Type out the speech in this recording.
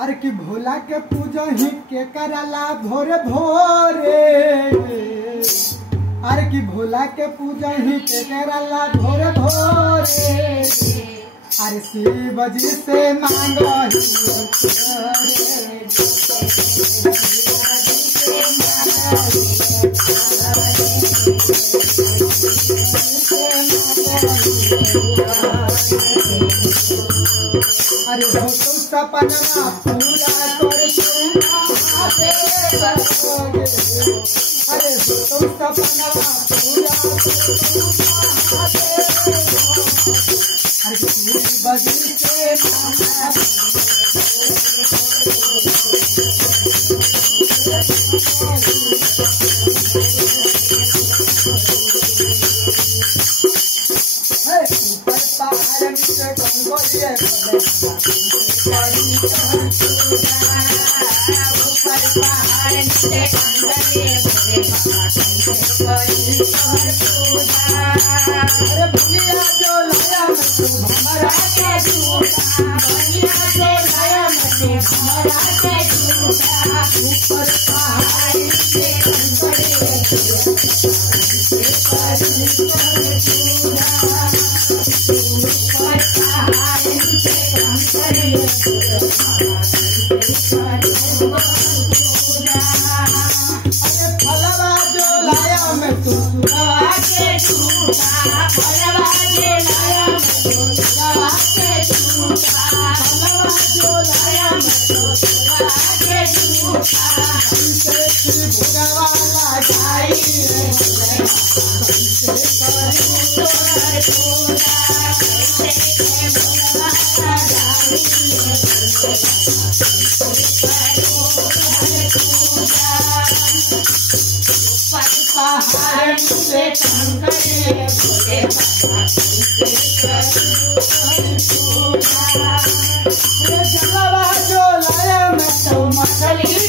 अरे कि भोला के पूजा ही के करला भोरे भोरे। अरे कि भोला के पूजा ही के करला भोरे भोरे। अरे शिव जी से मांगो अरे हो तुम सपना पूरा कर अरे हो तुम सपना पूरा अरे बजी से ऊपर पहाड़ नीचे गंगोलिए ऊपर पहाड़ नीचे अरे भैया जो लाया हमारा के झूठा भैया जो लाया हमारा के झूठा ऊपर पहाड़ नीचे फलवा जो लाया मैं तो सुनवा के झूठा फलवा जो लाया मैं तो सुनवा के झूठा फलवा जो लाया मैं तो सुनवा के झूठा हमसे भगवा लगाई पहाड़ से कंकड़े भोले बाबा जलवा जो लाया मैं तो मछली